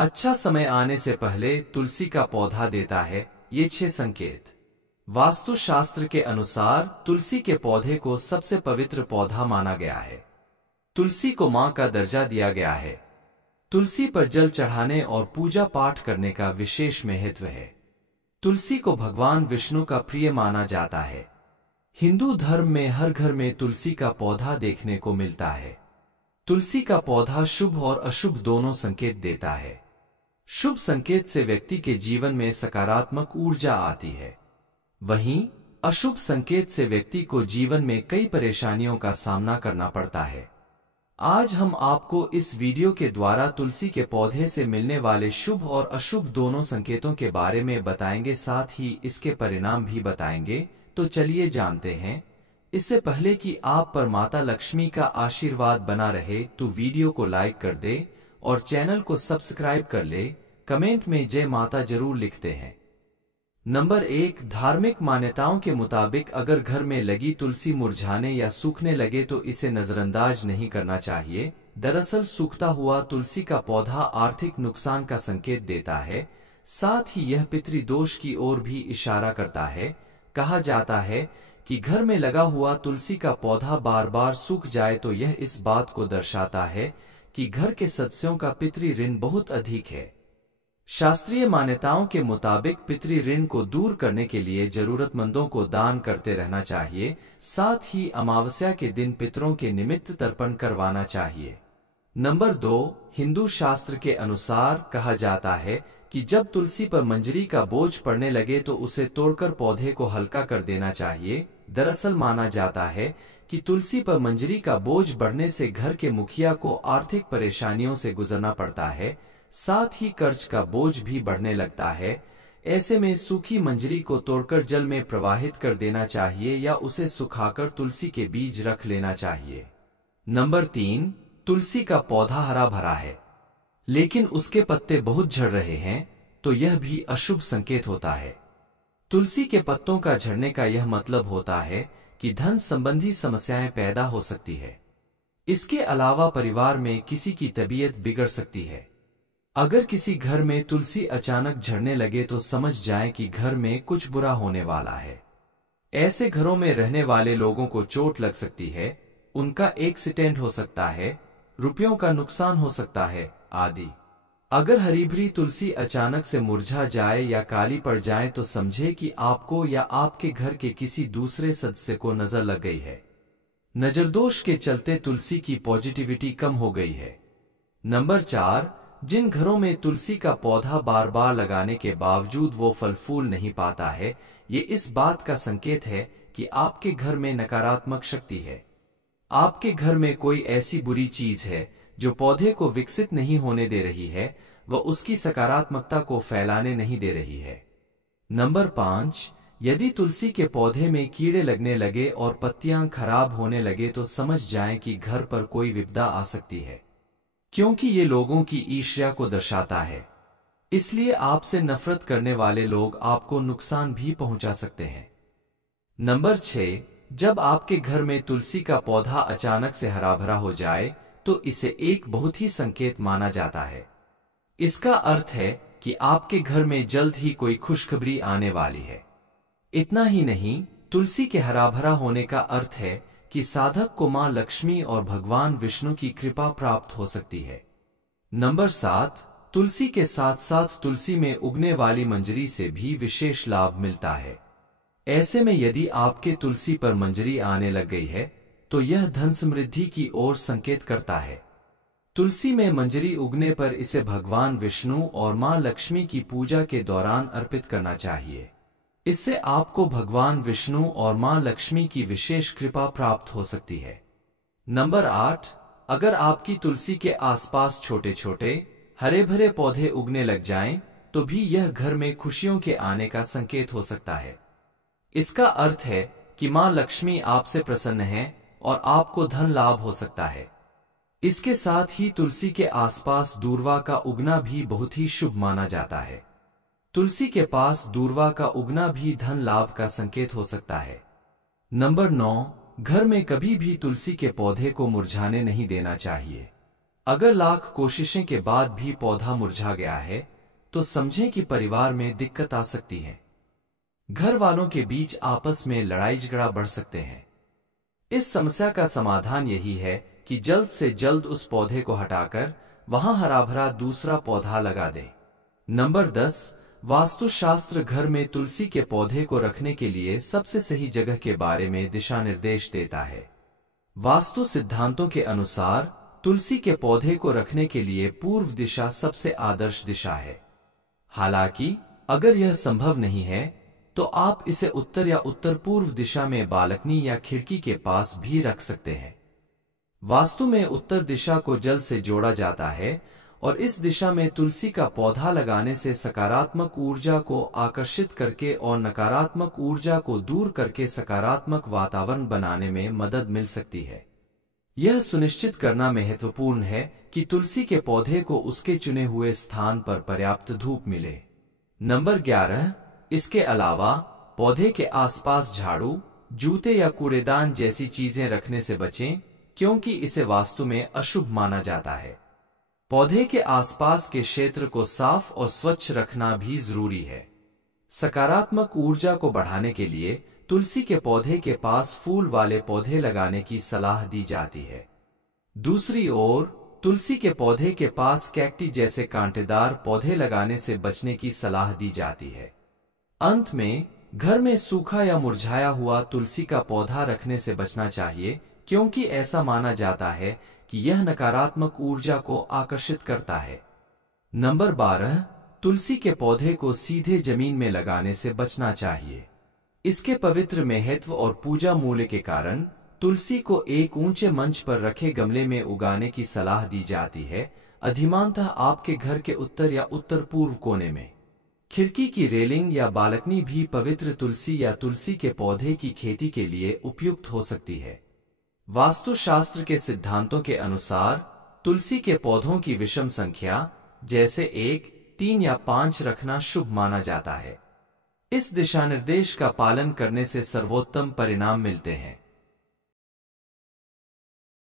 अच्छा समय आने से पहले तुलसी का पौधा देता है ये 6 संकेत। वास्तुशास्त्र के अनुसार तुलसी के पौधे को सबसे पवित्र पौधा माना गया है। तुलसी को मां का दर्जा दिया गया है। तुलसी पर जल चढ़ाने और पूजा पाठ करने का विशेष महत्व है। तुलसी को भगवान विष्णु का प्रिय माना जाता है। हिंदू धर्म में हर घर में तुलसी का पौधा देखने को मिलता है। तुलसी का पौधा शुभ और अशुभ दोनों संकेत देता है। शुभ संकेत से व्यक्ति के जीवन में सकारात्मक ऊर्जा आती है, वहीं अशुभ संकेत से व्यक्ति को जीवन में कई परेशानियों का सामना करना पड़ता है। आज हम आपको इस वीडियो के द्वारा तुलसी के पौधे से मिलने वाले शुभ और अशुभ दोनों संकेतों के बारे में बताएंगे, साथ ही इसके परिणाम भी बताएंगे। तो चलिए जानते हैं। इससे पहले कि आप पर माता लक्ष्मी का आशीर्वाद बना रहे तो वीडियो को लाइक कर दे और चैनल को सब्सक्राइब कर ले। कमेंट में जय माता जरूर लिखते हैं। नंबर 1, धार्मिक मान्यताओं के मुताबिक अगर घर में लगी तुलसी मुरझाने या सूखने लगे तो इसे नजरअंदाज नहीं करना चाहिए। दरअसल सूखता हुआ तुलसी का पौधा आर्थिक नुकसान का संकेत देता है, साथ ही यह पितृदोष की ओर भी इशारा करता है। कहा जाता है कि घर में लगा हुआ तुलसी का पौधा बार बार सूख जाए तो यह इस बात को दर्शाता है कि घर के सदस्यों का पितृ ऋण बहुत अधिक है। शास्त्रीय मान्यताओं के मुताबिक पितृ ऋण को दूर करने के लिए जरूरतमंदों को दान करते रहना चाहिए। साथ ही अमावस्या के दिन पितरों के निमित्त तर्पण करवाना चाहिए। नंबर 2, हिंदू शास्त्र के अनुसार कहा जाता है कि जब तुलसी पर मंजरी का बोझ पड़ने लगे तो उसे तोड़कर पौधे को हल्का कर देना चाहिए। दरअसल माना जाता है कि तुलसी पर मंजरी का बोझ बढ़ने से घर के मुखिया को आर्थिक परेशानियों से गुजरना पड़ता है, साथ ही कर्ज का बोझ भी बढ़ने लगता है। ऐसे में सूखी मंजरी को तोड़कर जल में प्रवाहित कर देना चाहिए या उसे सुखाकर तुलसी के बीज रख लेना चाहिए। नंबर 3, तुलसी का पौधा हरा भरा है लेकिन उसके पत्ते बहुत झड़ रहे हैं तो यह भी अशुभ संकेत होता है। तुलसी के पत्तों का झड़ने का यह मतलब होता है कि धन संबंधी समस्याएं पैदा हो सकती है। इसके अलावा परिवार में किसी की तबीयत बिगड़ सकती है। अगर किसी घर में तुलसी अचानक झड़ने लगे तो समझ जाएं कि घर में कुछ बुरा होने वाला है। ऐसे घरों में रहने वाले लोगों को चोट लग सकती है, उनका एक्सीडेंट हो सकता है, रुपयों का नुकसान हो सकता है आदि। अगर हरी भरी तुलसी अचानक से मुरझा जाए या काली पड़ जाए तो समझे कि आपको या आपके घर के किसी दूसरे सदस्य को नजर लग गई है। नजरदोष के चलते तुलसी की पॉजिटिविटी कम हो गई है। नंबर 4, जिन घरों में तुलसी का पौधा बार बार लगाने के बावजूद वो फल फूल नहीं पाता है, ये इस बात का संकेत है कि आपके घर में नकारात्मक शक्ति है। आपके घर में कोई ऐसी बुरी चीज है जो पौधे को विकसित नहीं होने दे रही है, वह उसकी सकारात्मकता को फैलाने नहीं दे रही है। नंबर 5, यदि तुलसी के पौधे में कीड़े लगने लगे और पत्तियां खराब होने लगे तो समझ जाएं कि घर पर कोई विपदा आ सकती है, क्योंकि ये लोगों की ईर्ष्या को दर्शाता है। इसलिए आपसे नफरत करने वाले लोग आपको नुकसान भी पहुंचा सकते हैं। नंबर 6, जब आपके घर में तुलसी का पौधा अचानक से हरा भरा हो जाए तो इसे एक बहुत ही संकेत माना जाता है। इसका अर्थ है कि आपके घर में जल्द ही कोई खुशखबरी आने वाली है। इतना ही नहीं, तुलसी के हरा भरा होने का अर्थ है कि साधक को मां लक्ष्मी और भगवान विष्णु की कृपा प्राप्त हो सकती है। नंबर 7, तुलसी के साथ साथ तुलसी में उगने वाली मंजरी से भी विशेष लाभ मिलता है। ऐसे में यदि आपके तुलसी पर मंजरी आने लग गई है तो यह धन समृद्धि की ओर संकेत करता है। तुलसी में मंजरी उगने पर इसे भगवान विष्णु और मां लक्ष्मी की पूजा के दौरान अर्पित करना चाहिए। इससे आपको भगवान विष्णु और मां लक्ष्मी की विशेष कृपा प्राप्त हो सकती है। नंबर 8, अगर आपकी तुलसी के आसपास छोटे छोटे हरे भरे पौधे उगने लग जाएं, तो भी यह घर में खुशियों के आने का संकेत हो सकता है। इसका अर्थ है कि मां लक्ष्मी आपसे प्रसन्न है और आपको धन लाभ हो सकता है। इसके साथ ही तुलसी के आसपास दूर्वा का उगना भी बहुत ही शुभ माना जाता है। तुलसी के पास दूर्वा का उगना भी धन लाभ का संकेत हो सकता है। नंबर 9, घर में कभी भी तुलसी के पौधे को मुरझाने नहीं देना चाहिए। अगर लाख कोशिशें के बाद भी पौधा मुरझा गया है तो समझें कि परिवार में दिक्कत आ सकती है। घर वालों के बीच आपस में लड़ाई झगड़ा बढ़ सकते हैं। इस समस्या का समाधान यही है कि जल्द से जल्द उस पौधे को हटाकर वहां हरा भरा दूसरा पौधा लगा दें। नंबर 10, वास्तुशास्त्र घर में तुलसी के पौधे को रखने के लिए सबसे सही जगह के बारे में दिशा निर्देश देता है। वास्तु सिद्धांतों के अनुसार तुलसी के पौधे को रखने के लिए पूर्व दिशा सबसे आदर्श दिशा है। हालांकि अगर यह संभव नहीं है तो आप इसे उत्तर या उत्तर पूर्व दिशा में बालकनी या खिड़की के पास भी रख सकते हैं। वास्तु में उत्तर दिशा को जल से जोड़ा जाता है और इस दिशा में तुलसी का पौधा लगाने से सकारात्मक ऊर्जा को आकर्षित करके और नकारात्मक ऊर्जा को दूर करके सकारात्मक वातावरण बनाने में मदद मिल सकती है। यह सुनिश्चित करना महत्वपूर्ण है कि तुलसी के पौधे को उसके चुने हुए स्थान पर पर्याप्त धूप मिले। नंबर 11, इसके अलावा पौधे के आसपास झाड़ू, जूते या कूड़ेदान जैसी चीजें रखने से बचें, क्योंकि इसे वास्तु में अशुभ माना जाता है। पौधे के आसपास के क्षेत्र को साफ और स्वच्छ रखना भी जरूरी है। सकारात्मक ऊर्जा को बढ़ाने के लिए तुलसी के पौधे के पास फूल वाले पौधे लगाने की सलाह दी जाती है। दूसरी ओर तुलसी के पौधे के पास कैक्टी जैसे कांटेदार पौधे लगाने से बचने की सलाह दी जाती है। अंत में घर में सूखा या मुरझाया हुआ तुलसी का पौधा रखने से बचना चाहिए, क्योंकि ऐसा माना जाता है कि यह नकारात्मक ऊर्जा को आकर्षित करता है। नंबर 12, तुलसी के पौधे को सीधे जमीन में लगाने से बचना चाहिए। इसके पवित्र महत्व और पूजा मूल्य के कारण तुलसी को एक ऊंचे मंच पर रखे गमले में उगाने की सलाह दी जाती है, अधिमानतः आपके घर के उत्तर या उत्तर पूर्व कोने में। खिड़की की रेलिंग या बालकनी भी पवित्र तुलसी या तुलसी के पौधे की खेती के लिए उपयुक्त हो सकती है। वास्तुशास्त्र के सिद्धांतों के अनुसार तुलसी के पौधों की विषम संख्या जैसे 1, 3 या 5 रखना शुभ माना जाता है। इस दिशानिर्देश का पालन करने से सर्वोत्तम परिणाम मिलते हैं।